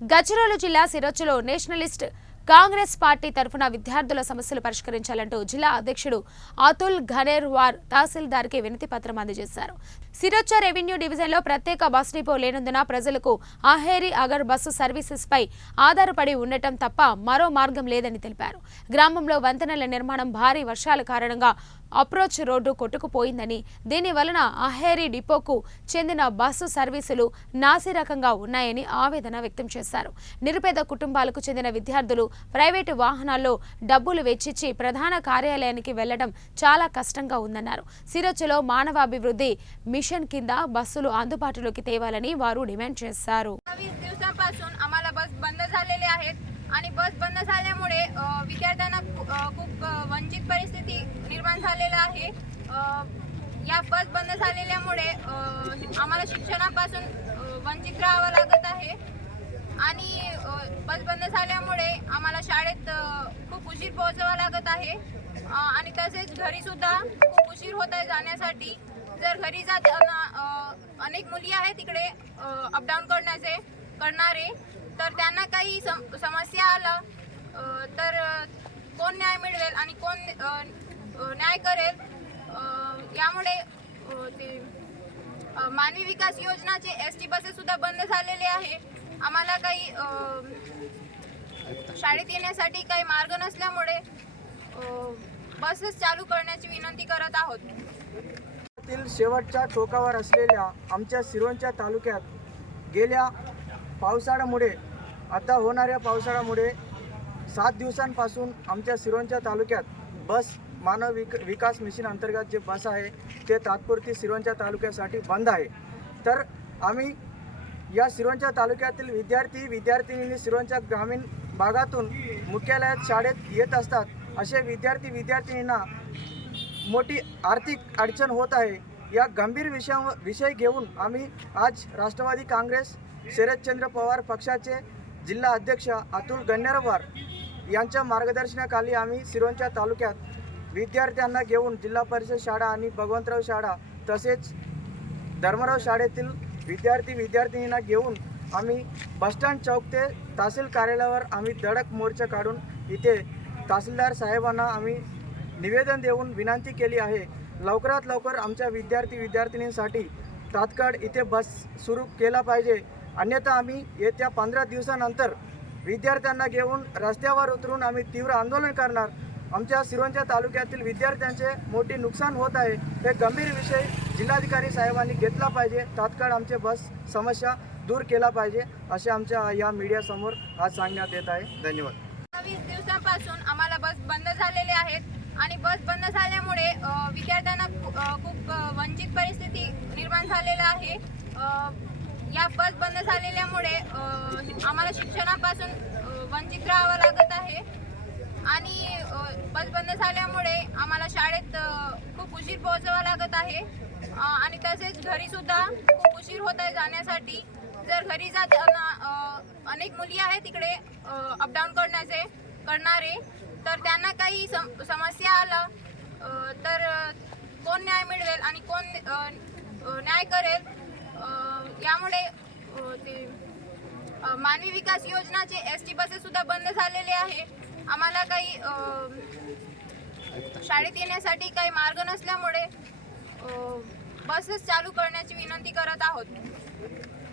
గచ్చిరోలు జిల్లా సిరొచ్చులో Nationalist Congress party తరఫున విద్యార్థుల సమస్యలు పరిష్కరించాలంటూ జిల్లా అధ్యక్షుడు అతుల్ ఘనేర్వార్ తహసీల్దార్కి వినతి పత్రం అందజేశారు. సిరొచ్చ రెవెన్యూ డివిజన్లో ప్రత్యేక బస్ డిపో లేనందున ప్రజలకు అహేరి అగర్ బస్సు సర్వీసెస్ పై ఆధారపడి ఉండటం తప్ప మరో మార్గం లేదని తెలిపారు. గ్రామంలో వంతెనల నిర్మాణం భారీ వర్షాల కారణంగా అప్రోచ్ రోడ్డు కొట్టుకుపోయిందని, దీని వలన అహేరి డిపోకు చెందిన బస్సు సర్వీసులు నాసిరకంగా ఉన్నాయని ఆవేదన వ్యక్తం చేశారు. నిరుపేద కుటుంబాలకు చెందిన విద్యార్థులు ప్రైవేటు వాహనాల్లో డబ్బులు వెచ్చిచ్చి ప్రధాన కార్యాలయానికి వెళ్లడం చాలా కష్టంగా ఉందన్నారు. సిరొచ్చలో మానవాభివృద్ధి मिशन కింద బస్సులు అందుబాటులోకి తేవాలని వారు డిమాంड చేశారు. 20 दिवसांपासून आम्हाला बस बंद झालेले आहेत आणि बस बंद झाल्यामुळे विद्यार्थ्यांना खूप वंचित परिस्थिती निर्माण झालेला आहे. या बस बंद झालेल्यामुळे आम्हाला शिक्षणापासून वंचित राहावं लागत आहे आणि बस बंद झाल्यामुळे आम्हाला शाळेत खूप उशीर पोहोचावा लागत आहे आणि तसेच घरी सुद्धा खूप उशीर होत आहे जाण्यासाठी. जर घरी जाताना अनेक मुली आहेत तिकडे अपडाऊन करणारे, तर त्यांना काही समस्या आलं तर कोण न्याय मिळवेल आणि कोण न्याय करेल. यामुळे ते मानवी विकास योजनाचे एसटी बसेस सुद्धा बंद झालेले आहे. आम्हाला काही शाळेत येण्यासाठी काही मार्ग नसल्यामुळे बसेस चालू करण्याची विनंती करत आहोत. शेवटच्या टोकावर असलेल्या आमच्या सिरोंचा तालुक्यात गेल्या पावसाळ्यामुळे आता होणाऱ्या पावसाळ्यामुळे 7 दिवसांपासून आमच्या सिरोंचा तालुक्यात बस मानव विकास मिशन अंतर्गत जे बस आहे ते तात्पुरती सिरोंचा तालुक्यासाठी बंद आहे. तर आम्ही या सिरोंचा तालुक्यातील विद्यार्थिनींनी सिरोंचा ग्रामीण भागातून मुख्यालयात शाळेत येत असतात. असे विद्यार्थिनींना मोठी आर्थिक अडचण होत आहे. या गंभीर विषय घेऊन आम्ही आज राष्ट्रवादी काँग्रेस शरदचंद्र पवार पक्षाचे जिल्हा अध्यक्ष अतुल गण्यरवार यांच्या मार्गदर्शनाखाली आम्ही सिरोंचा तालुक्यात विद्यार्थ्यांना घेऊन जिल्हा परिषद शाळा आणि भगवंतराव शाळा तसेच धर्मराव शाळेतील विद्यार्थिनींना घेऊन आम्ही बसस्टँड चौक ते तहसील कार्यालयावर आम्ही धडक मोर्चा काढून इथे तहसीलदार साहेबांना आम्ही निवेदन देऊन विनंती केली आहे. लवकरात लवकर आमच्या विद्यार्थिनींसाठी तात्काळ इथे बस सुरू केला पाहिजे. अन्यथा आम्ही येत्या 15 दिवसानंतर विद्यार्थ्यांना घेऊन रस्त्यावर उतरून आम्ही तीव्र आंदोलन करणार. आमच्या सिरोंचा तालुक्यातील विद्यार्थ्यांचे मोठे नुकसान होत आहे. हे गंभीर विषय जिल्हाधिकारी साहेबांनी घेतला पाहिजे. तात्काळ आमचे बस समस्या दूर केला पाहिजे असे आमच्या या मीडियासमोर आज सांगण्यात येत आहे. धन्यवाद. 20 दिवसांपासून आम्हाला बस बंद झालेले आहेत आणि बस बंद झाल्यामुळे विद्यार्थ्यांना खूप वंचित परिस्थिती निर्माण झालेला आहे. या बस बंद झालेल्यामुळे आम्हाला शिक्षणापासून वंचित राहावं लागत आहे आणि बस बंद झाल्यामुळे आम्हाला शाळेत खूप उशीर पोहोचावा लागत आहे आणि तसेच घरी सुद्धा खूप उशीर होत आहे जाण्यासाठी. जर घरी जाताना अनेक मुली आहेत तिकडे अपडाऊन करणारे, तर त्यांना काही समस्या आलं तर कोण न्याय मिळवेल आणि कोण न्याय करेल. यामुळे ते मानवी विकास योजनाचे एसटी बसेस सुद्धा बंद झालेले आहे. आम्हाला काही शाळेत येण्यासाठी काही मार्ग नसल्यामुळे बसेस चालू करण्याची विनंती करत आहोत.